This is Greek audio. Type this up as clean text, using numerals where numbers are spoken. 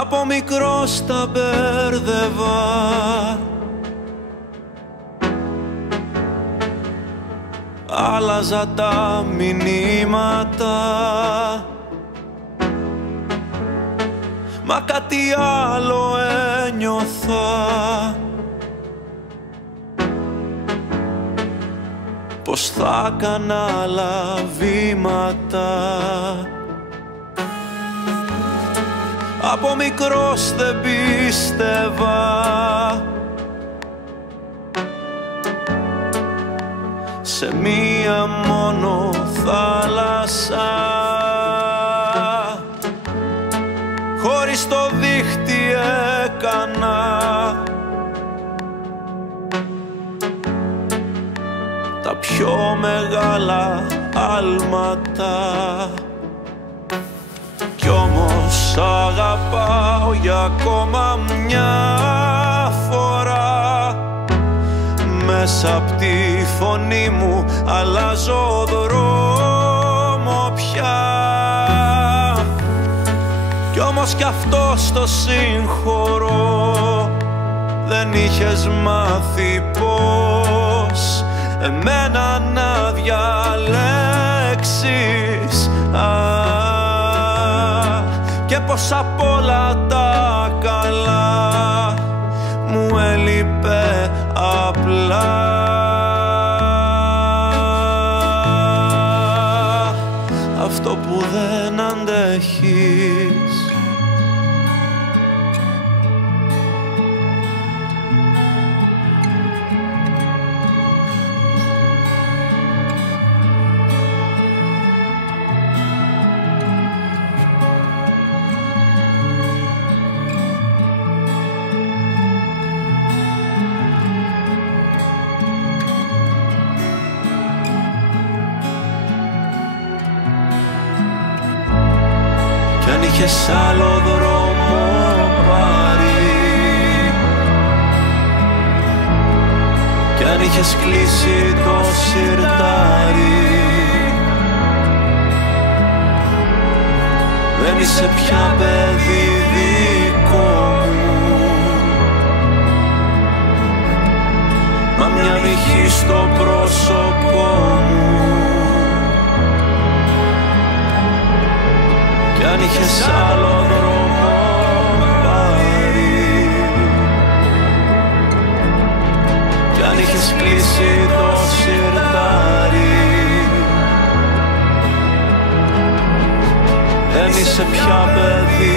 Από μικρός τα μπέρδευα. Άλλαζα τα μηνύματα, μα κάτι άλλο ένιωθα. Πως θα έκανα άλλα βήματα. Από μικρός δεν πίστευα σε μία μόνο θάλασσα. Χωρίς το δίχτυ έκανα τα πιο μεγάλα άλματα. Κι όμως αγαπάω για ακόμα μια φορά. Μέσα απ' τη φωνή μου αλλάζω δρόμο πια. Κι όμως κι αυτό το συγχωρώ. Δεν είχες μάθει πως εμένα να διαλέξεις, και πως απ' όλα τα καλά μου έλειπε απλά αυτό που δεν αντέχεις. Είχες άλλο δρόμο πάρει κι αν είχες κλείσει το σιρτάρι, δεν είσαι πια παιδί δικό μου, μα μια νυχή στο πρόσωπό μου. Κι αν είχες άλλο δρόμο πάρει κι αν είχες κλείσει το σιρτάρι, δεν είσαι πια παιδί